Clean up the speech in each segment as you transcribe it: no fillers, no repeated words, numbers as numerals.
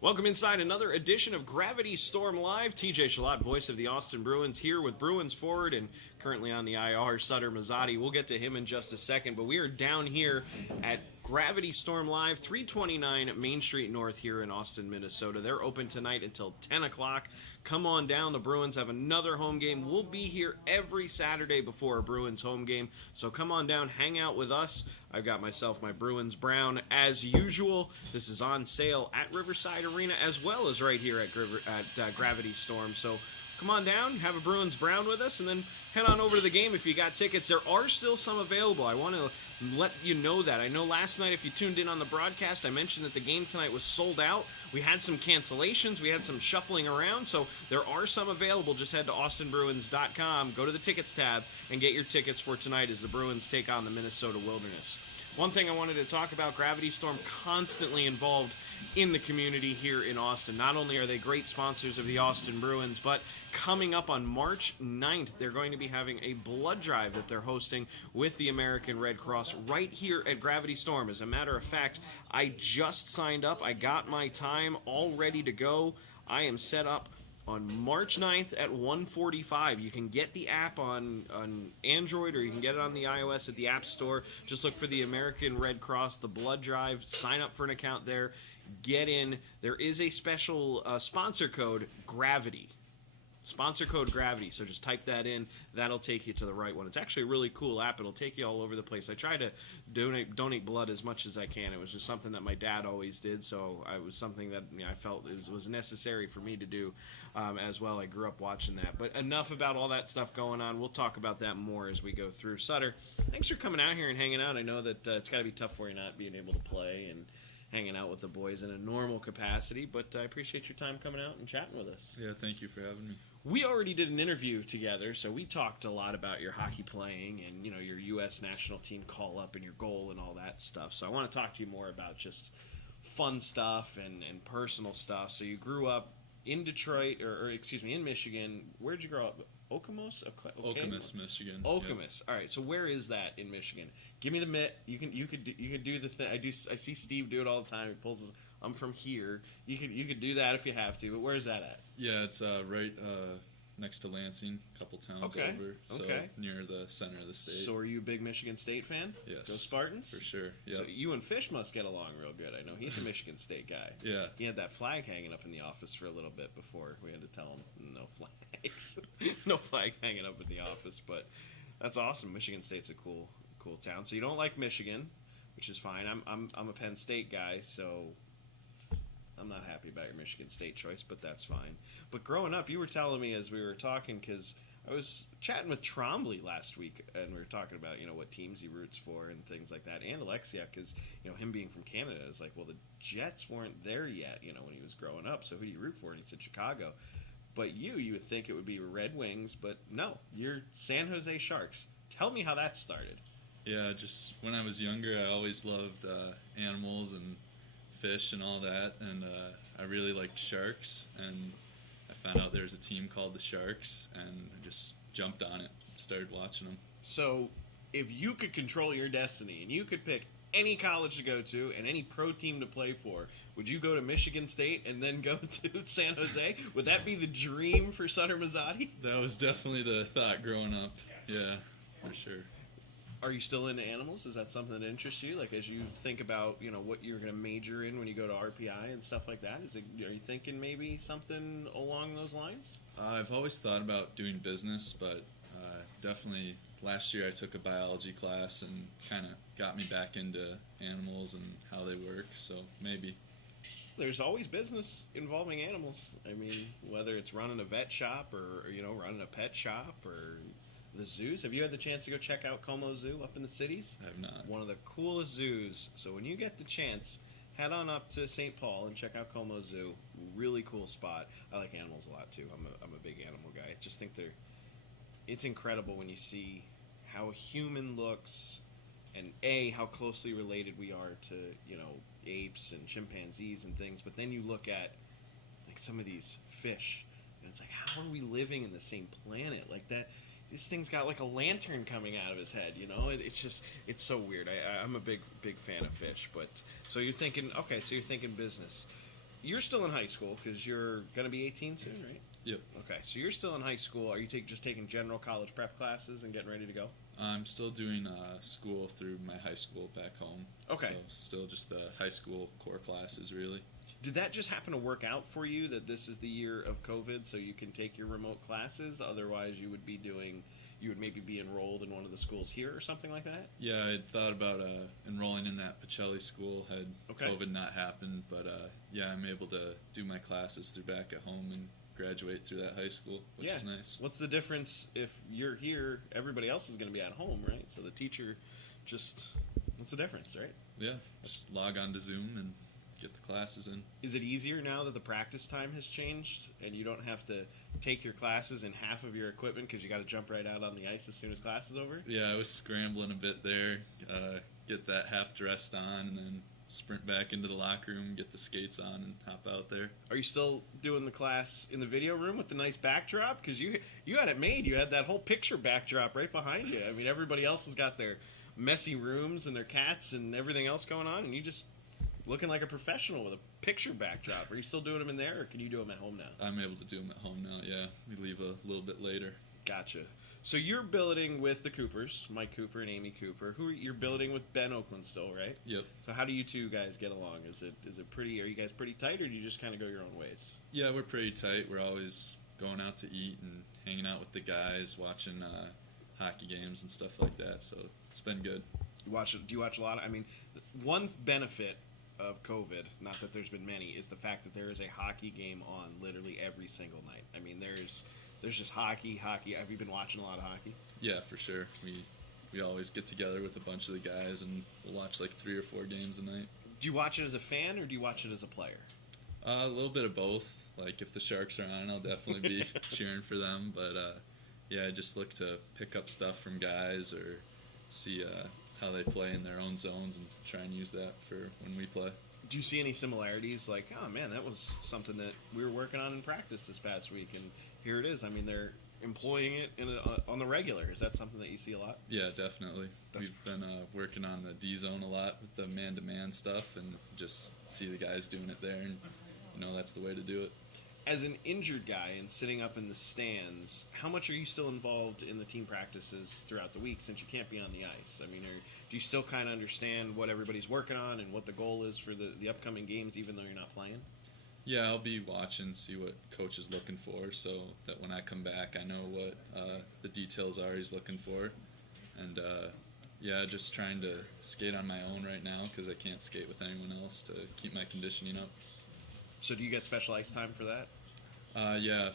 Welcome inside another edition of Gravity Storm Live. TJ Shalott, voice of the Austin Bruins, here with Bruins forward and currently on the IR, Sutter Muzzatti. We'll get to him in just a second, but we are down here at Gravity Storm Live, 329 Main Street North here in Austin, Minnesota. They're open tonight until 10 o'clock. Come on down. The Bruins have another home game. We'll be here every Saturday before a Bruins home game, so come on down, hang out with us. I've got myself my Bruins Brown as usual. This is on sale at Riverside Arena as well as right here at Gravity Storm. So come on down, have a Bruins Brown with us, and then head on over to the game if you got tickets. There are still some available. I want to let you know that. I know last night, if you tuned in on the broadcast, I mentioned that the game tonight was sold out. We had some cancellations. We had some shuffling around, so there are some available. Just head to austinbruins.com, go to the tickets tab, and get your tickets for tonight as the Bruins take on the Minnesota Wilderness. One thing I wanted to talk about, Gravity Storm constantly involved in the community here in Austin. Not only are they great sponsors of the Austin Bruins, but coming up on March 9th, they're going to be having a blood drive that they're hosting with the American Red Cross right here at Gravity Storm. As a matter of fact, I just signed up. I got my time all ready to go. I am set up on March 9th at 1:45. You can get the app on Android or you can get it on the iOS at the App Store. Just look for the American Red Cross, the blood drive. Sign up for an account there. Get in. There is a special sponsor code, GRAVITY. Sponsor code GRAVITY, so just type that in. That'll take you to the right one. It's actually a really cool app. It'll take you all over the place. I try to donate blood as much as I can. It was just something that my dad always did, so it was something that I felt was necessary for me to do as well. I grew up watching that. But enough about all that stuff going on. We'll talk about that more as we go through. Sutter, thanks for coming out here and hanging out. I know that it's got to be tough for you not being able to play and hanging out with the boys in a normal capacity, but I appreciate your time coming out and chatting with us. Yeah, thank you for having me. We already did an interview together, so we talked a lot about your hockey playing and, your U.S. national team call-up and your goal and all that stuff. So I want to talk to you more about just fun stuff and personal stuff. So you grew up in Detroit, or excuse me, in Michigan. Where'd you grow up? Okemos? Okay. Okemos, Michigan. Okemos. Yep. All right. So where is that in Michigan? Give me the mitt. You could do the thing. I see Steve do it all the time. He pulls his, I'm from here. You could do that if you have to. But where's that at? Yeah, it's right next to Lansing, a couple towns over. So near the center of the state. So are you a big Michigan State fan? Yes. Go Spartans? For sure. Yep. So you and Fish must get along real good. I know he's a Michigan State guy. Yeah. He had that flag hanging up in the office for a little bit before we had to tell him no flags. No flags hanging up in the office, but that's awesome. Michigan State's a cool town. So you don't like Michigan, which is fine. I'm a Penn State guy, so I'm not happy about your Michigan State choice, but that's fine. But growing up, you were telling me as we were talking, because I was chatting with Trombley last week, and we were talking about, what teams he roots for and things like that, and Alexia, because, him being from Canada, is like, well, the Jets weren't there yet, when he was growing up, so who do you root for? And he said Chicago. But you would think it would be Red Wings, but no, you're San Jose Sharks. Tell me how that started. Yeah, just when I was younger, I always loved animals and fish and all that, and I really liked sharks, and I found out there's a team called the Sharks, and I just jumped on it, started watching them. So if you could control your destiny and you could pick any college to go to and any pro team to play for, would you go to Michigan State and then go to San Jose? Would that be the dream for Sutter Muzzatti? That was definitely the thought growing up. Yeah, for sure. Are you still into animals? Is that something that interests you? Like, as you think about, what you're going to major in when you go to RPI and stuff like that, are you thinking maybe something along those lines? I've always thought about doing business, but definitely last year I took a biology class and kind of got me back into animals and how they work, so maybe. There's always business involving animals. I mean, whether it's running a vet shop or running a pet shop or the zoos. Have you had the chance to go check out Como Zoo up in the cities? I have not. One of the coolest zoos. So when you get the chance, head on up to St. Paul and check out Como Zoo. Really cool spot. I like animals a lot too. I'm a big animal guy. I just think it's incredible when you see how a human looks and how closely related we are to, apes and chimpanzees and things. But then you look at like some of these fish and it's like, how are we living in the same planet like that? This thing's got like a lantern coming out of his head, it's so weird. I'm a big fan of fish, but so you're thinking business. you're still in high school because you're going to be 18 soon, right? Yep. Okay, so you're still in high school. Are you just taking general college prep classes and getting ready to go? I'm still doing school through my high school back home. Okay. So still just the high school core classes, really. Did that just happen to work out for you that this is the year of COVID so you can take your remote classes? Otherwise, you would maybe be enrolled in one of the schools here or something like that? Yeah, I had thought about enrolling in that Pacelli school had Okay. COVID not happened, but yeah, I'm able to do my classes through back at home and graduate through that high school, which is nice. What's the difference if you're here? Everybody else is going to be at home, right? So the teacher what's the difference, right? Yeah, just log on to Zoom and get the classes in. Is it easier now that the practice time has changed and you don't have to take your classes in half of your equipment because you got to jump right out on the ice as soon as class is over? Yeah, I was scrambling a bit there, get that half dressed on, and then sprint back into the locker room, get the skates on, and hop out there. Are you still doing the class in the video room with the nice backdrop? Because you had it made. You had that whole picture backdrop right behind you. I mean, everybody else has got their messy rooms and their cats and everything else going on, and you just looking like a professional with a picture backdrop. Are you still doing them in there, or can you do them at home now? I'm able to do them at home now, yeah. We leave a little bit later. Gotcha. So you're billeting with the Coopers, Mike Cooper and Amy Cooper. You're billeting with Ben Oakland still, right? Yep. So how do you two guys get along? Is it pretty? Are you guys pretty tight, or do you just kind of go your own ways? Yeah, we're pretty tight. We're always going out to eat and hanging out with the guys, watching hockey games and stuff like that. So it's been good. Do you watch a lot? I mean, one benefit of COVID, not that there's been many, is the fact that there is a hockey game on literally every single night. I mean, there's just hockey. Have you been watching a lot of hockey? Yeah, for sure. We always get together with a bunch of the guys and we'll watch like 3 or 4 games a night. Do you watch it as a fan or do you watch it as a player? A little bit of both. Like if the Sharks are on, I'll definitely be cheering for them. But yeah, I just look to pick up stuff from guys or see how they play in their own zones and try and use that for when we play. Do you see any similarities? Like, oh man, that was something that we were working on in practice this past week, and here it is. I mean, they're employing it on the regular. Is that something that you see a lot? Yeah, definitely. We've been working on the D zone a lot with the man-to-man stuff, and just see the guys doing it there, and that's the way to do it. As an injured guy and sitting up in the stands, how much are you still involved in the team practices throughout the week since you can't be on the ice? I mean, do you still kind of understand what everybody's working on and what the goal is for the upcoming games, even though you're not playing? Yeah, I'll be watching, see what coach is looking for, so that when I come back, I know what the details are he's looking for. And, yeah, just trying to skate on my own right now because I can't skate with anyone else to keep my conditioning up. So do you get special ice time for that? Yeah,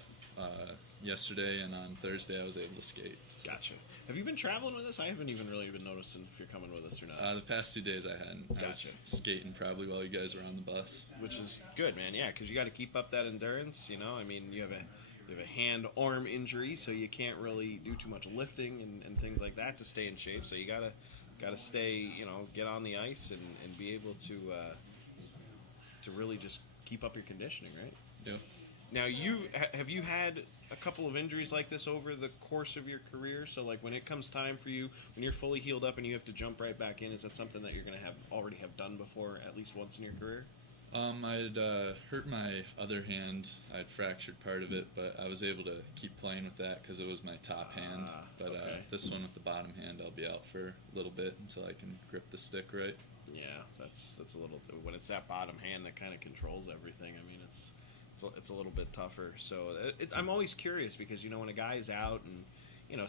yesterday and on Thursday I was able to skate. Gotcha. Have you been traveling with us? I haven't even really been noticing if you're coming with us or not. The past 2 days I hadn't. I was Gotcha. skating probably while you guys were on the bus. Which is good, man. Yeah, because you got to keep up that endurance. I mean, you have a hand-arm injury, so you can't really do too much lifting and things like that to stay in shape. So you gotta stay, get on the ice and be able to really just keep up your conditioning, right? Yep. Now, have you had a couple of injuries like this over the course of your career? So, like, when it comes time for you, when you're fully healed up and you have to jump right back in, is that something that you're going to already have done before at least once in your career? I'd hurt my other hand. I'd fractured part of it, but I was able to keep playing with that because it was my top hand. But okay. This one with the bottom hand, I'll be out for a little bit until I can grip the stick right. Yeah, that's a little, when it's that bottom hand that kind of controls everything. I mean, it's a little bit tougher. So I'm always curious because when a guy's out and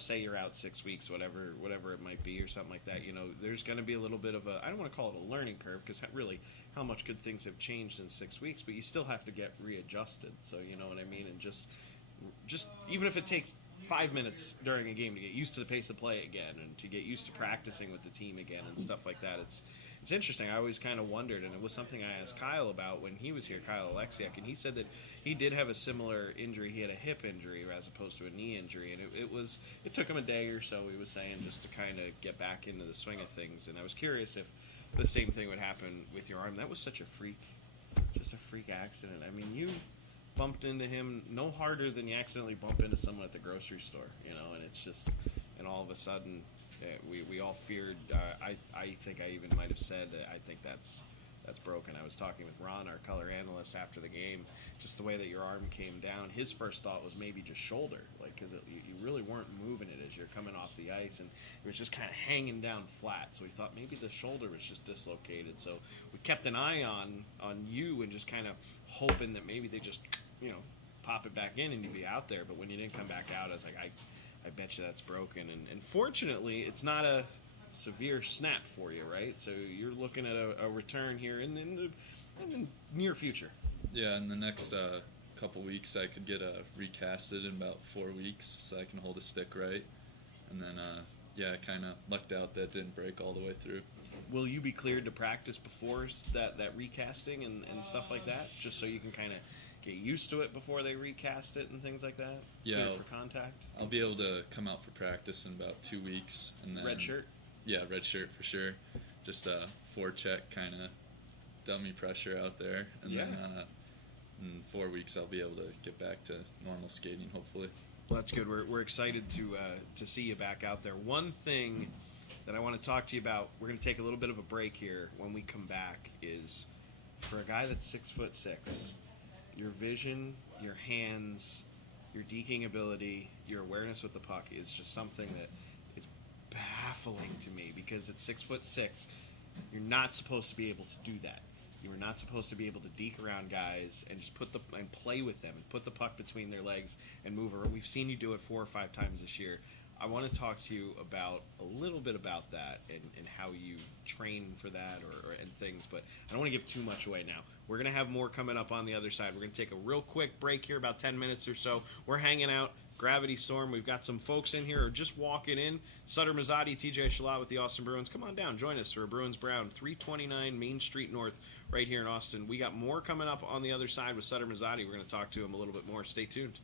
say you're out 6 weeks, whatever it might be or something like that, there's going to be a little bit of I don't want to call it a learning curve because really how much good things have changed in 6 weeks, but you still have to get readjusted. So you know what I mean, and just even if it takes 5 minutes during a game to get used to the pace of play again and to get used to practicing with the team again and stuff like that, it's interesting. I always kind of wondered, and it was something I asked Kyle about when he was here, Kyle Alexiak, and he said that he did have a similar injury. He had a hip injury as opposed to a knee injury, and it took him a day or so, he was saying, just to kind of get back into the swing of things. And I was curious if the same thing would happen with your arm. That was such a freak accident. I mean, you bumped into him no harder than you accidentally bump into someone at the grocery store, and it's just, and all of a sudden, we all feared. I think I even might have said that I think that's that's broken. I was talking with Ron, our color analyst, after the game. Just the way that your arm came down, his first thought was maybe just shoulder, like because you really weren't moving it as you're coming off the ice, and it was just kind of hanging down flat. So we thought maybe the shoulder was just dislocated. So we kept an eye on you and just kind of hoping that maybe they just pop it back in and you'd be out there. But when you didn't come back out, I was like, I bet you that's broken. And fortunately, it's not a severe snap for you, right? So you're looking at a return here in the near future. Yeah, in the next couple weeks, I could get recasted in about 4 weeks, so I can hold a stick right. And then, I kind of lucked out that didn't break all the way through. Will you be cleared to practice before that recasting and stuff like that, just so you can kind of get used to it before they recast it and things like that? Yeah, Cleared for contact. I'll be able to come out for practice in about 2 weeks, and then Red shirt. Yeah, red shirt for sure. Just a forecheck kind of dummy pressure out there, and then in 4 weeks I'll be able to get back to normal skating, hopefully. Well, that's good. We're excited to see you back out there. One thing that I want to talk to you about, we're going to take a little bit of a break here. When we come back, is for a guy that's 6'6", your vision, your hands, your deking ability, your awareness with the puck is just something that is baffling to me, because at 6'6", you're not supposed to be able to do that. You are not supposed to be able to deke around guys and just and play with them and put the puck between their legs and move her. We've seen you do it 4 or 5 times this year. I want to talk to you about a little bit about that and how you train for that and things, but I don't want to give too much away now. We're going to have more coming up on the other side. We're going to take a real quick break here, about 10 minutes or so. We're hanging out. Gravity Storm. We've got some folks in here who are just walking in. Sutter, Muzzatti, TJ Shalott with the Austin Bruins. Come on down. Join us for a Bruins Brown, 329 Main Street North, right here in Austin. We got more coming up on the other side with Sutter, Muzzatti. We're going to talk to him a little bit more. Stay tuned.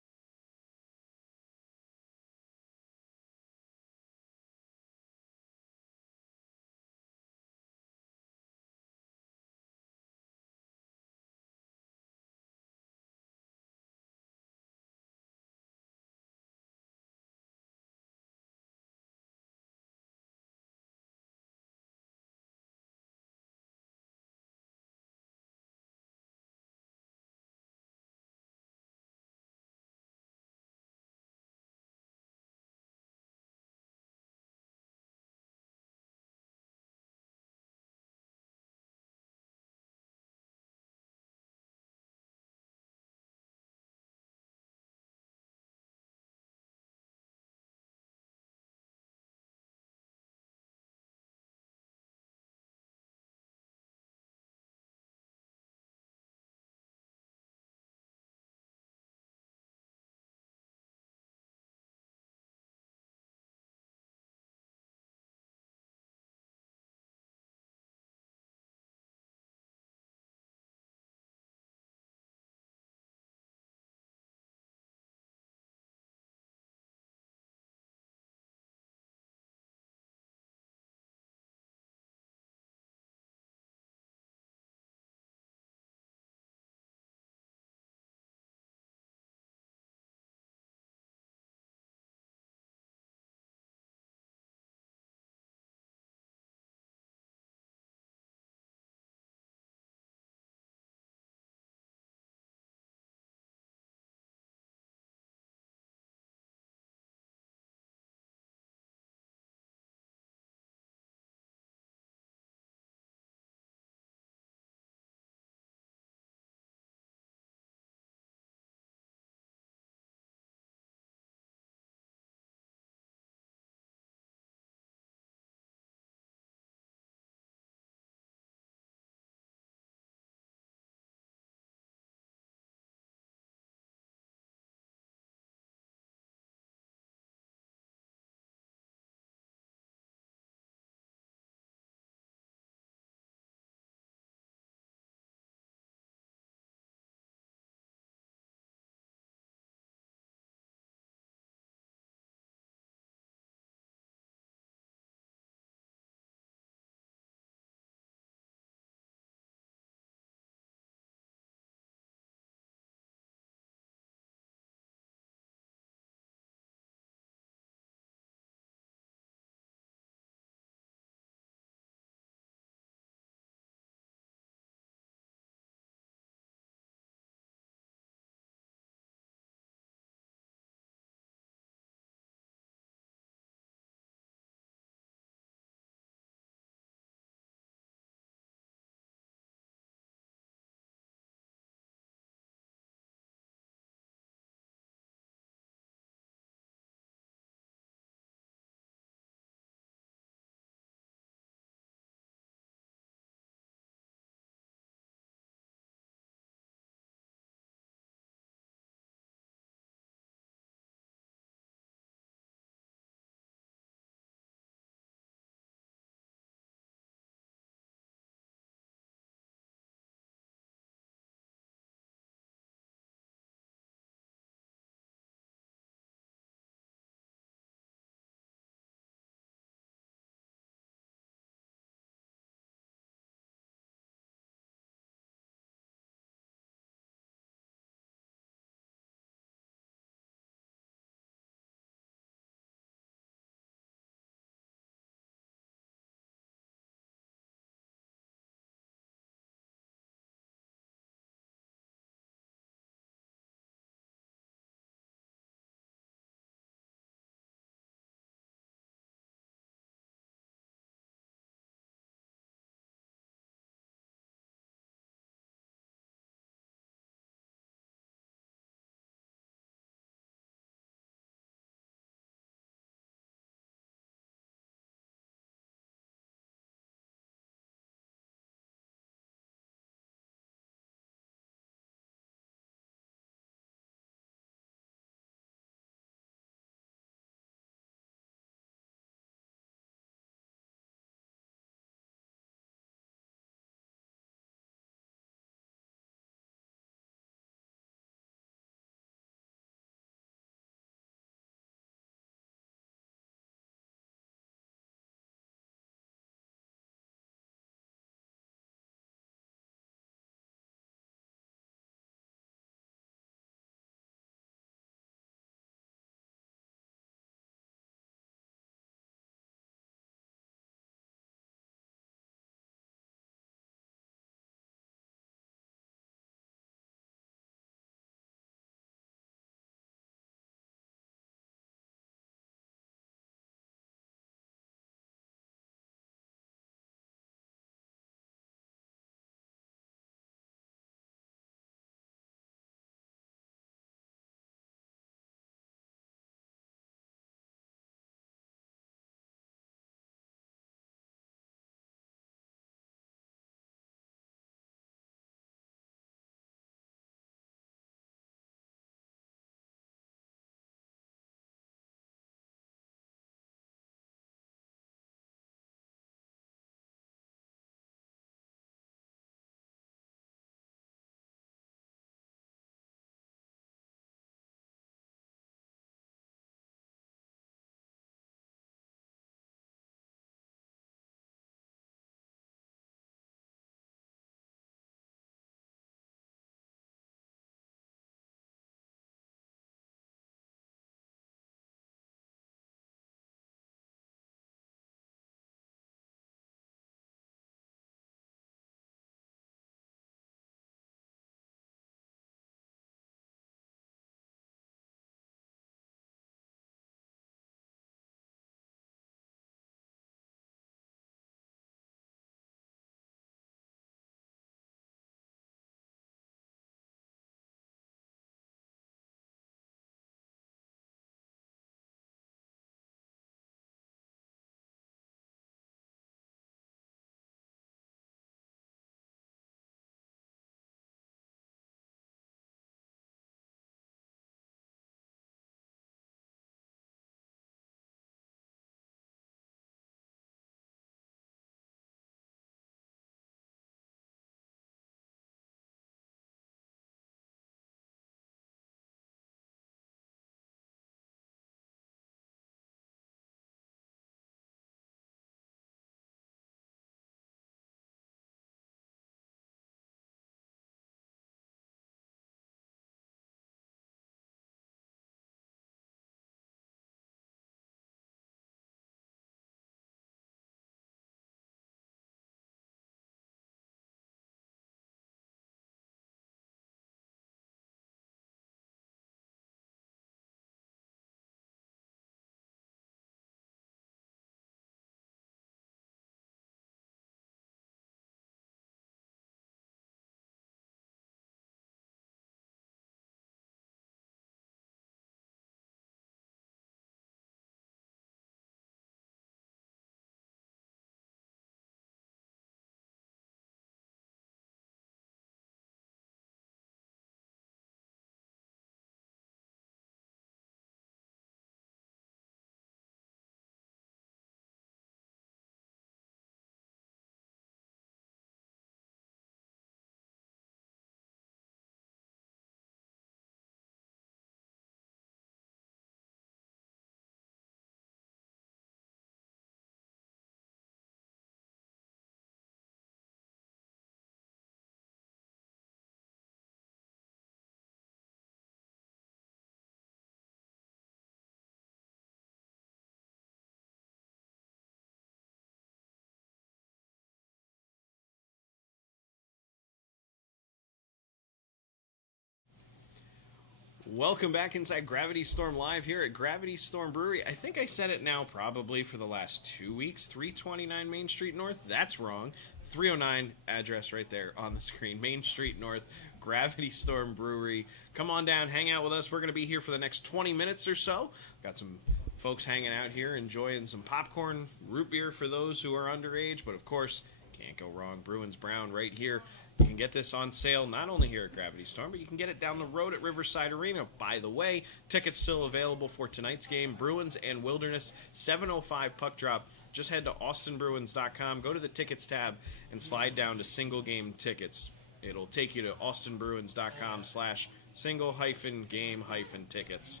Welcome back inside Gravity Storm Live here at Gravity Storm Brewery. I think I said it now probably for the last 2 weeks. 329 Main Street North. That's wrong. 309 address right there on the screen. Main Street North, Gravity Storm Brewery. Come on down, hang out with us. We're going to be here for the next 20 minutes or so. Got some folks hanging out here enjoying some popcorn, root beer for those who are underage, but of course, can't go wrong. Bruins Brown right here. You can get this on sale not only here at Gravity Storm, but you can get it down the road at Riverside Arena. By the way, tickets still available for tonight's game, Bruins and Wilderness, 7:05 puck drop. Just head to austinbruins.com, go to the tickets tab, and slide down to single game tickets. It'll take you to austinbruins.com/single-game-tickets.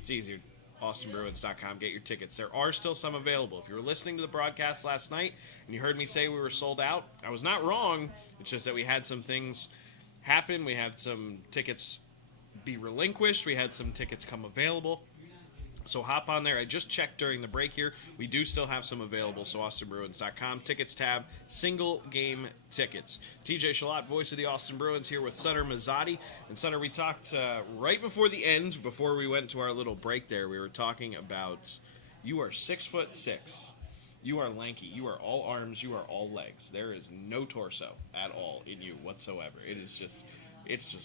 It's easier. austinbruins.com. Get your tickets. There are still some available. If you were listening to the broadcast last night and you heard me say we were sold out, I was not wrong. It's just that we had some things happen. We had some tickets be relinquished. We had some tickets come available. So hop on there. I just checked during the break here. We do still have some available. So austinbruins.com, tickets tab, single game tickets. TJ Shalott, voice of the Austin Bruins, here with Sutter Muzzatti. And Sutter, we talked right before the end, before we went to our little break there, we were talking about you are 6'6". You are lanky. You are all arms. You are all legs. There is no torso at all in you whatsoever. It's just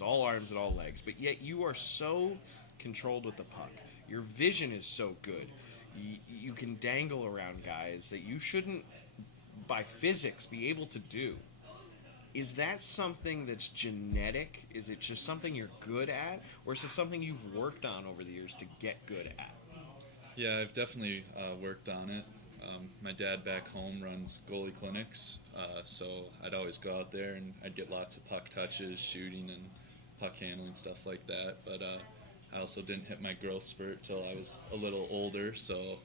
all arms and all legs. But yet you are so controlled with the puck. Your vision is so good. You can dangle around guys that you shouldn't, by physics, be able to do. Is that something that's genetic? Is it just something you're good at? Or is it something you've worked on over the years to get good at? Yeah, I've definitely worked on it. My dad back home runs goalie clinics, so I'd always go out there and I'd get lots of puck touches, shooting, and puck handling, stuff like that. But I also didn't hit my growth spurt till I was a little older, so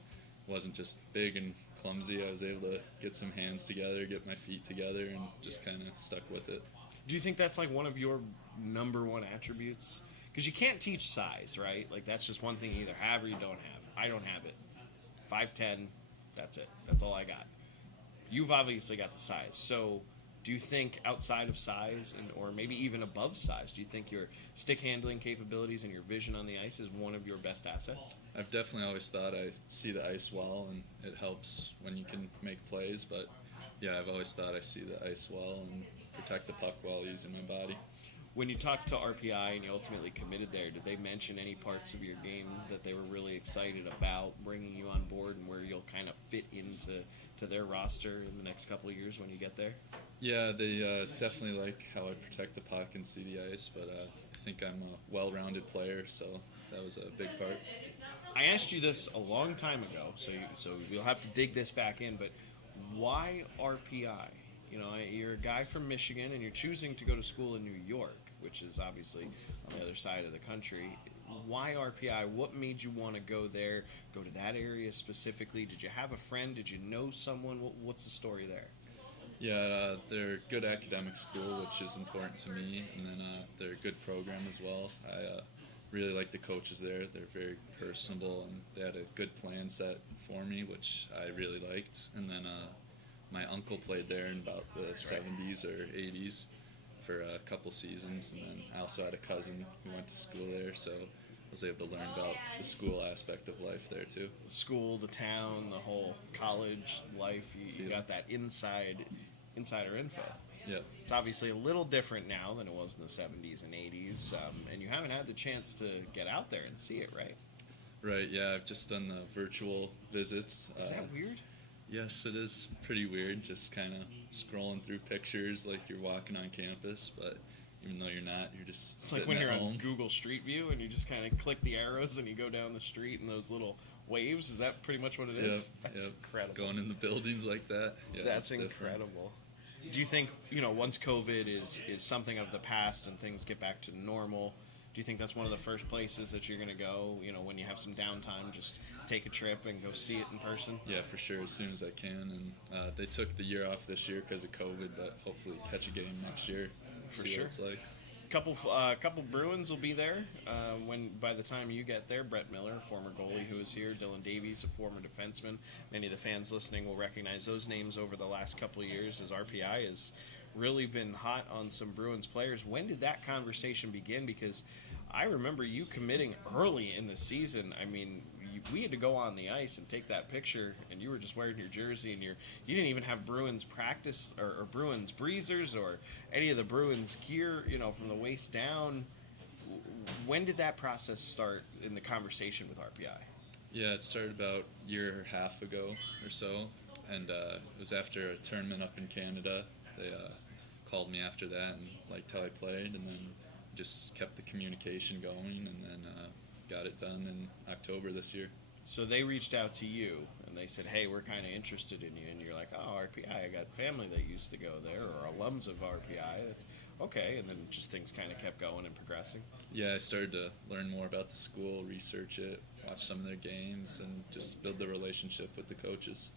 wasn't just big and clumsy. I was able to get some hands together, get my feet together, and just kind of stuck with it. Do you think that's like one of your number one attributes? Because you can't teach size, right? Like that's just one thing you either have or you don't have. I don't have it. 5'10", that's it. That's all I got. You've obviously got the size. So do you think outside of size, or maybe even above size, do you think your stick handling capabilities and your vision on the ice is one of your best assets? I've definitely always thought I see the ice well, and it helps when you can make plays. But yeah, I've always thought I see the ice well and protect the puck well using my body. When you talked to RPI and you ultimately committed there, did they mention any parts of your game that they were really excited about bringing you on board and where you'll kind of fit into their roster in the next couple of years when you get there? Yeah, they definitely like how I protect the puck and see the ice, but I think I'm a well-rounded player, so that was a big part. I asked you this a long time ago, so we'll have to dig this back in, but why RPI? You know, you're a guy from Michigan, and you're choosing to go to school in New York, which is obviously on the other side of the country. Why RPI? What made you want to go there, go to that area specifically? Did you have a friend? Did you know someone? What's the story there? Yeah, they're a good academic school, which is important to me, and then they're a good program as well. I really like the coaches there. They're very personable, and they had a good plan set for me, which I really liked. And then my uncle played there in about the 70s or 80s for a couple seasons, and then I also had a cousin who went to school there, so I was able to learn about the school aspect of life there too. The school, the town, the whole college life, you got that insider info. Yeah. It's obviously a little different now than it was in the 70s and 80s, and you haven't had the chance to get out there and see it, right? Right, yeah, I've just done the virtual visits. Is that weird? Yes, it is pretty weird, just kind of scrolling through pictures like you're walking on campus, but even though you're not, you're just It's sitting like when you're at home. on Google Street View and you just kind of click the arrows and you go down the street and those little waves. Is that pretty much what it is? That's incredible. Going in the buildings like that. Yeah, That's incredible. Do you think, once COVID is something of the past and things get back to normal, do you think that's one of the first places that you're going to go, when you have some downtime, just take a trip and go see it in person? Yeah, for sure, as soon as I can. And they took the year off this year because of COVID, but hopefully catch a game next year. For see sure. what it's like. Couple Bruins will be there by the time you get there. Brett Miller, former goalie who is here. Dylan Davies, a former defenseman. Many of the fans listening will recognize those names over the last couple of years as RPI has really been hot on some Bruins players. When did that conversation begin? Because I remember you committing early in the season. I mean, we had to go on the ice and take that picture, and you were just wearing your jersey, and you didn't even have Bruins practice or Bruins breezers or any of the Bruins gear, from the waist down. When did that process start in the conversation with RPI? Yeah, it started about a year and a half ago or so, and it was after a tournament up in Canada. They called me after that and liked how I played, and then just kept the communication going, and then got it done in October this year. So they reached out to you, and they said, hey, we're kind of interested in you, and you're like, oh, RPI, I got family that used to go there, or alums of RPI. That's okay, and then just things kind of kept going and progressing. Yeah, I started to learn more about the school, research it, watch some of their games, and just build the relationship with the coaches.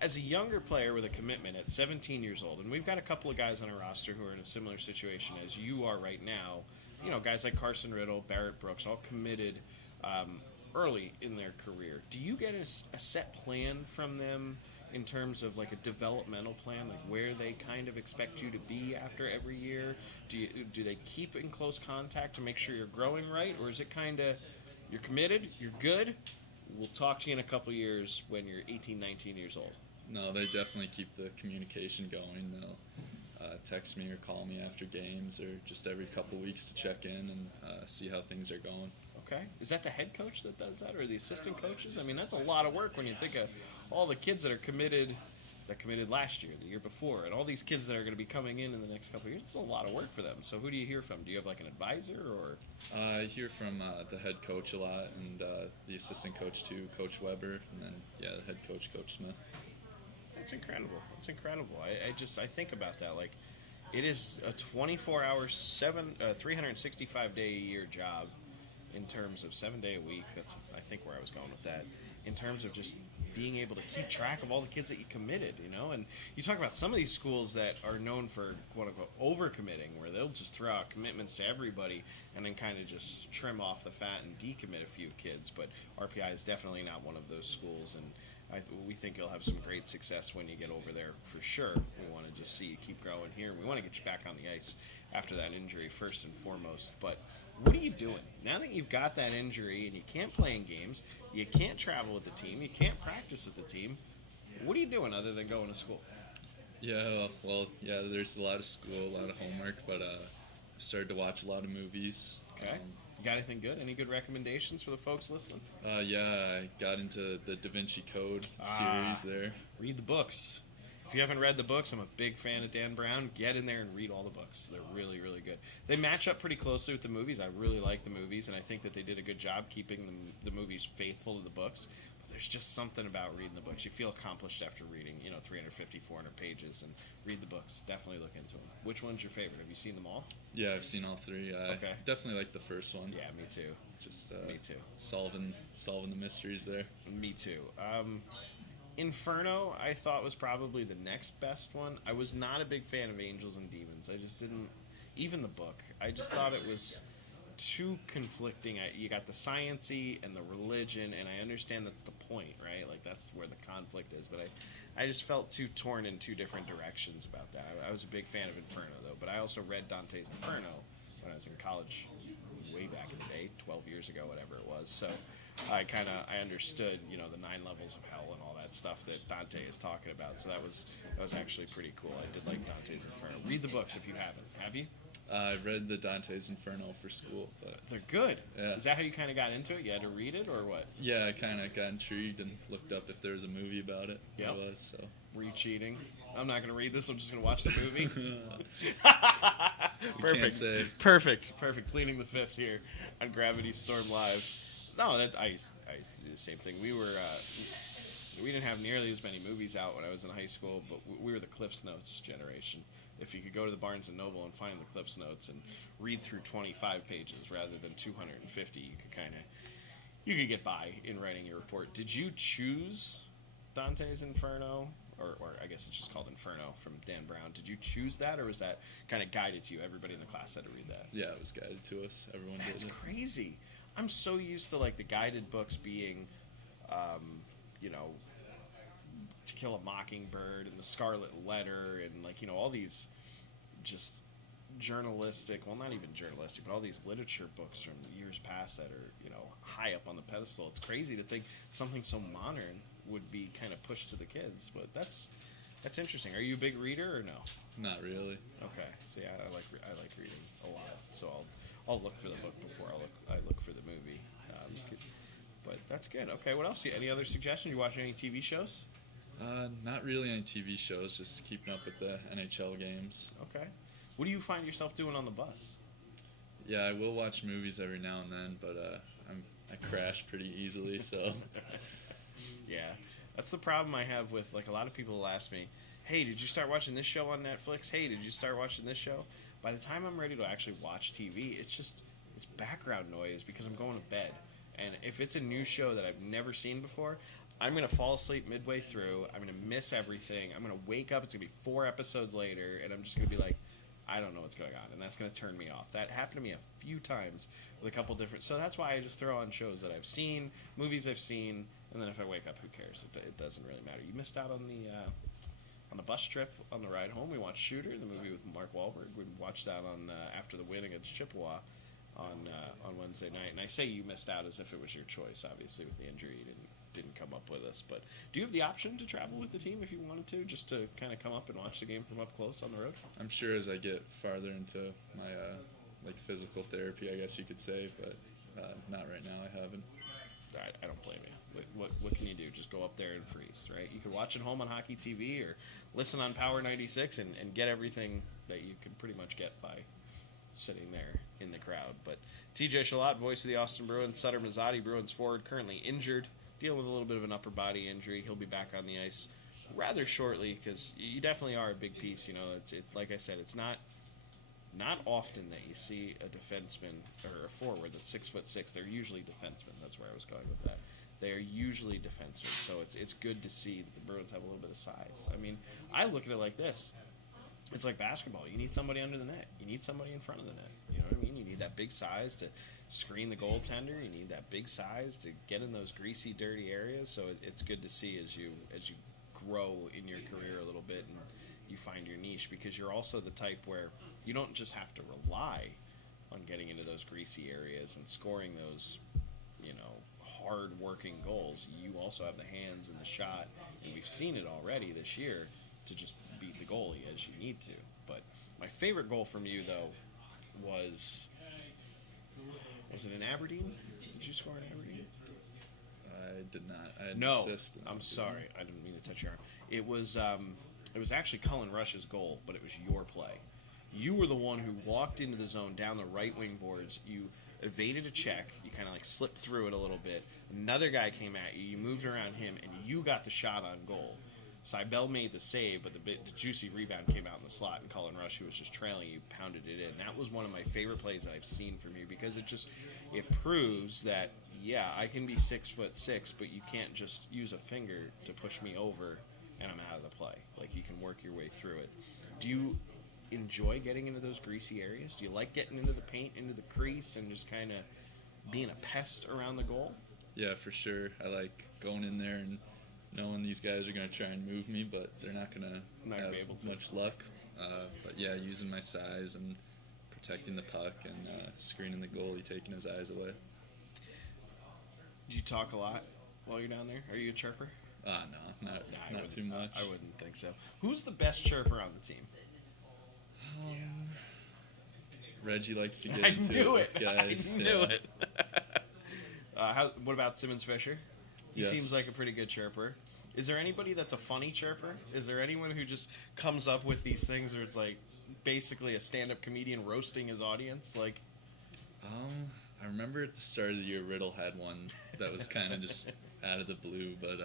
As a younger player with a commitment at 17 years old, and we've got a couple of guys on our roster who are in a similar situation as you are right now, guys like Carson Riddle, Barrett Brooks, all committed early in their career. Do you get a set plan from them in terms of like a developmental plan, like where they kind of expect you to be after every year? Do they keep in close contact to make sure you're growing right, or is it kind of you're committed, you're good, we'll talk to you in a couple years when you're 18, 19 years old? No, they definitely keep the communication going. They'll text me or call me after games or just every couple weeks to check in and see how things are going. Okay. Is that the head coach that does that, or the assistant coaches? I mean, that's a lot of work when you think of all the kids that committed last year, the year before, and all these kids that are going to be coming in the next couple of years. It's a lot of work for them. So who do you hear from? Do you have like an advisor, or? I hear from the head coach a lot, and the assistant coach too, Coach Weber, and then the head coach, Coach Smith. That's incredible. That's incredible. I think about that. Like, it is a 24-hour, 365-day-a-year job in terms of 7 day a week. That's, I think, where I was going with that. In terms of just being able to keep track of all the kids that you committed, And you talk about some of these schools that are known for, quote-unquote, over-committing, where they'll just throw out commitments to everybody and then kind of just trim off the fat and decommit a few kids. But RPI is definitely not one of those schools, and we think you'll have some great success when you get over there for sure. We want to just see you keep growing here. We want to get you back on the ice after that injury first and foremost. But what are you doing? Now that you've got that injury and you can't play in games, you can't travel with the team, you can't practice with the team, what are you doing other than going to school? Yeah, well, there's a lot of school, a lot of homework, but I've started to watch a lot of movies. Okay. You got anything good? Any good recommendations for the folks listening? Yeah, I got into the Da Vinci Code series there. Read the books. If you haven't read the books, I'm a big fan of Dan Brown. Get in there and read all the books. They're really, really good. They match up pretty closely with the movies. I really like the movies, and I think that they did a good job keeping the movies faithful to the books. But there's just something about reading the books. You feel accomplished after reading, 350, 400 pages, and read the books. Definitely look into them. Which one's your favorite? Have you seen them all? Yeah, I've seen all three. Okay. Definitely like the first one. Yeah, me too. Just me too. Solving the mysteries there. Me too. Inferno, I thought, was probably the next best one. I was not a big fan of Angels and Demons. I just didn't, even the book, I just thought it was too conflicting. You got the science-y and the religion, and I understand that's the point, right? Like, that's where the conflict is, but I just felt too torn in two different directions about that. I was a big fan of Inferno, though, but I also read Dante's Inferno when I was in college way back in the day, 12 years ago, whatever it was, so I understood, the 9 levels of hell and all that stuff that Dante is talking about. So that was actually pretty cool. I did like Dante's Inferno. Read the books if you haven't. Have you? I read the Dante's Inferno for school, but they're good. Yeah. Is that how you kind of got into it? You had to read it, or what? Yeah, I kind of got intrigued and looked up if there was a movie about it. Yeah. There was, so. Were you cheating? I'm not going to read this. I'm just going to watch the movie. Perfect. Can't say. Perfect. Pleading the fifth here on Gravity Storm Live. No, I used to do the same thing. We didn't have nearly as many movies out when I was in high school, but we were the Cliff's Notes generation. If you could go to the Barnes & Noble and find the Cliff's Notes and read through 25 pages rather than 250, you could get by in writing your report. Did you choose Dante's Inferno? Or I guess it's just called Inferno from Dan Brown. Did you choose that, or was that kind of guided to you? Everybody in the class had to read that. Yeah, it was guided to us. Everyone did it. That's crazy. I'm so used to the guided books being, To Kill a Mockingbird and The Scarlet Letter and all these just journalistic, well, not even journalistic, but all these literature books from years past that are, high up on the pedestal. It's crazy to think something so modern would be kind of pushed to the kids, but that's interesting. Are you a big reader or no? Not really. Okay, so yeah, I like reading a lot, so I'll look for the book before I look for the movie. But that's good. Okay, what else? Any other suggestions? You watch any TV shows? Not really on TV shows, just keeping up with the NHL games. Okay. What do you find yourself doing on the bus? Yeah, I will watch movies every now and then, but I crash pretty easily, so. Yeah, that's the problem I have with, like, a lot of people will ask me, hey, did you start watching this show on Netflix? Hey, did you start watching this show? By the time I'm ready to actually watch TV, it's background noise because I'm going to bed. And if it's a new show that I've never seen before, I'm going to fall asleep midway through. I'm going to miss everything. I'm going to wake up. It's going to be 4 episodes later, and I'm just going to be like, I don't know what's going on, and that's going to turn me off. That happened to me a few times with a couple different... So that's why I just throw on shows that I've seen, movies I've seen, and then if I wake up, who cares? It doesn't really matter. You missed out on the bus trip on the ride home. We watched Shooter, the movie with Mark Wahlberg. We watched that on after the win against Chippewa on Wednesday night. And I say you missed out as if it was your choice. Obviously, with the injury, you didn't come up with us. But do you have the option to travel with the team if you wanted to, just to kind of come up and watch the game from up close on the road? I'm sure as I get farther into my physical therapy, I guess you could say, but not right now. I haven't. I don't blame you. What can you do? Just go up there and freeze, right? You can watch at home on Hockey TV or listen on Power 96 and get everything that you can pretty much get by sitting there in the crowd. But TJ Shalott, voice of the Austin Bruins, Sutter Muzzatti, Bruins forward, currently injured, dealing with a little bit of an upper body injury. He'll be back on the ice rather shortly because you definitely are a big piece. It's like I said, it's not often that you see a defenseman or a forward that's 6'6". They're usually defensemen. That's where I was going with that. They are usually defensemen, so it's good to see that the Bruins have a little bit of size. I mean, I look at it like this. It's like basketball. You need somebody under the net. You need somebody in front of the net. You know what I mean? You need that big size to screen the goaltender. You need that big size to get in those greasy, dirty areas. So it's good to see as you grow in your career a little bit and you find your niche, because you're also the type where you don't just have to rely on getting into those greasy areas and scoring those, hard-working goals. You also have the hands and the shot, and we've seen it already this year, to just beat the goalie as you need to. But my favorite goal from you, though, was it in Aberdeen? Did you score in Aberdeen? I did not. I had an No, assist. I'm sorry. I didn't mean to touch your arm. It was actually Cullen Rush's goal, but it was your play. You were the one who walked into the zone down the right wing boards. You evaded a check. You kind of slipped through it a little bit. Another guy came at you. You moved around him, and you got the shot on goal. Seibel made the save, but the juicy rebound came out in the slot, and Cullen Rush, who was just trailing you, pounded it in. That was one of my favorite plays that I've seen from you, because it proves that, yeah, I can be 6'6", but you can't just use a finger to push me over and I'm out of the play. You can work your way through it. Do you enjoy getting into those greasy areas? Do you like getting into the paint, into the crease, and just kind of being a pest around the goal? Yeah, for sure. I like going in there and knowing these guys are going to try and move me, but they're not going to have be able to. much luck. But yeah, using my size and protecting the puck and screening the goalie, taking his eyes away. Do you talk a lot while you're down there? Are you a chirper? No, not too much. I wouldn't think so. Who's the best chirper on the team? Reggie likes to get I into knew it with guys. I knew it. What about Simmons Fisher? He Yes. seems like a pretty good chirper. Is there anybody that's a funny chirper? Is there anyone who just comes up with these things where it's basically a stand-up comedian roasting his audience? I remember at the start of the year, Riddle had one that was kind of just out of the blue, but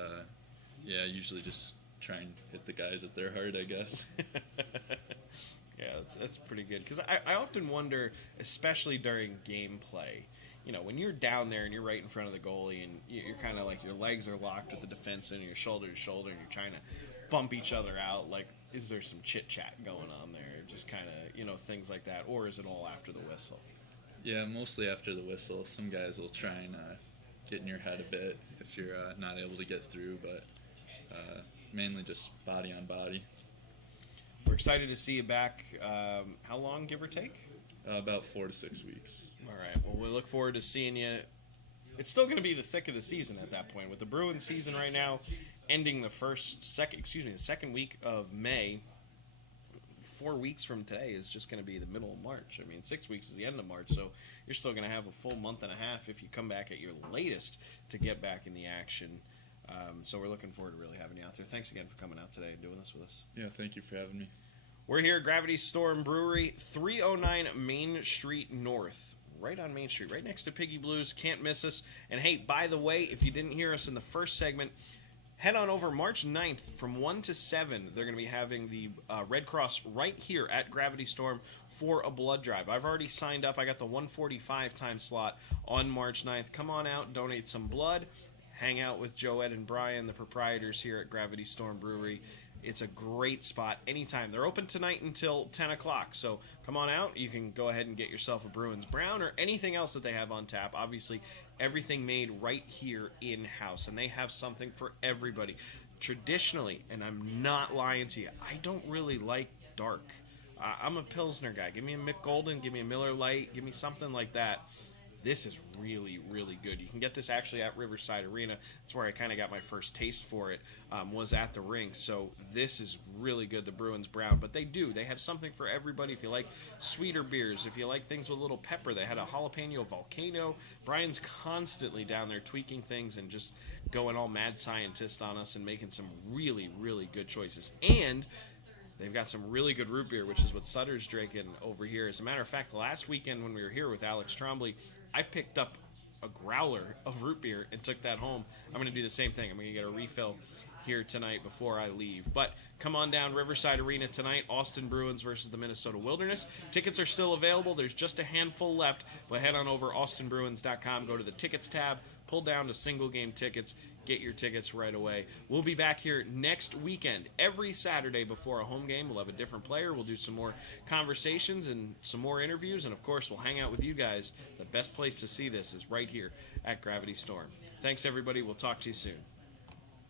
yeah, usually just try and hit the guys at their heart, I guess. Yeah, that's pretty good. Because I often wonder, especially during gameplay, when you're down there and you're right in front of the goalie and you're kind of your legs are locked with the defense and you're shoulder to shoulder and you're trying to bump each other out, is there some chit-chat going on there? Just kind of, things like that. Or is it all after the whistle? Yeah, mostly after the whistle. Some guys will try and get in your head a bit if you're not able to get through, but mainly just body on body. We're excited to see you back. How long, give or take? About 4 to 6 weeks. All right. Well, we look forward to seeing you. It's still going to be the thick of the season at that point. With the Bruins season right now ending the second week of May. 4 weeks from today is just going to be the middle of March. I mean, 6 weeks is the end of March, so you're still going to have a full month and a half if you come back at your latest to get back in the action. So we're looking forward to really having you out there. Thanks again for coming out today and doing this with us. Yeah, thank you for having me. We're here at Gravity Storm Brewery, 309 Main Street North. Right on Main Street, right next to Piggy Blues. Can't miss us. And hey, by the way, if you didn't hear us in the first segment, head on over March 9th from 1 to 7. They're going to be having the Red Cross right here at Gravity Storm for a blood drive. I've already signed up. I got the 1:45 time slot on March 9th. Come on out, donate some blood, hang out with Joe, Ed, and Brian, the proprietors here at Gravity Storm Brewery. It's a great spot anytime. They're open tonight until 10 o'clock, so come on out. You can go ahead and get yourself a Bruins Brown or anything else that they have on tap. Obviously, everything made right here in-house, and they have something for everybody. Traditionally, and I'm not lying to you, I don't really like dark. I'm a Pilsner guy. Give me a Mick Golden, give me a Miller Lite, give me something like that. This is really, really good. You can get this actually at Riverside Arena. That's where I kind of got my first taste for it, was at the rink. So this is really good, the Bruins Brown. But they have something for everybody. If you like sweeter beers, if you like things with a little pepper, they had a jalapeno volcano. Brian's constantly down there tweaking things and just going all mad scientist on us and making some really, really good choices. And they've got some really good root beer, which is what Sutter's drinking over here. As a matter of fact, last weekend when we were here with Alex Trombley, I picked up a growler of root beer and took that home. I'm going to do the same thing. I'm going to get a refill here tonight before I leave. But come on down Riverside Arena tonight, Austin Bruins versus the Minnesota Wilderness. Tickets are still available. There's just a handful left. But head on over austinbruins.com, go to the tickets tab, pull down to single game tickets, get your tickets right away. We'll be back here next weekend. Every Saturday before a home game, we'll have a different player. We'll do some more conversations and some more interviews. And, of course, we'll hang out with you guys. The best place to see this is right here at Gravity Storm. Thanks, everybody. We'll talk to you soon.